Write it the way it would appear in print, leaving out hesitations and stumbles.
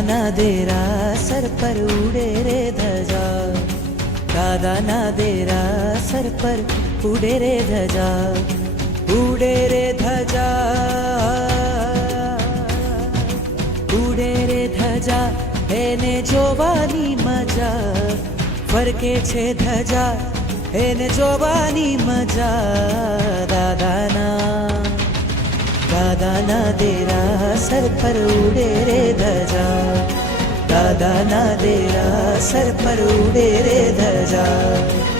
દાદાના દેરાસર પર ઉડે રે ધજા, દાદાના દેરાસર પર ઉડે રે ધજા, ઉડે રે ધજા, ઉડે રે ધજા, એને જોવાની મજા, ફરકે છે ધજા એને જોવાની મજા, દાદાના દેરાસર પર ઉડે રે ધજા, દાદાના દેરાસર પર ઉડે રે ધજા.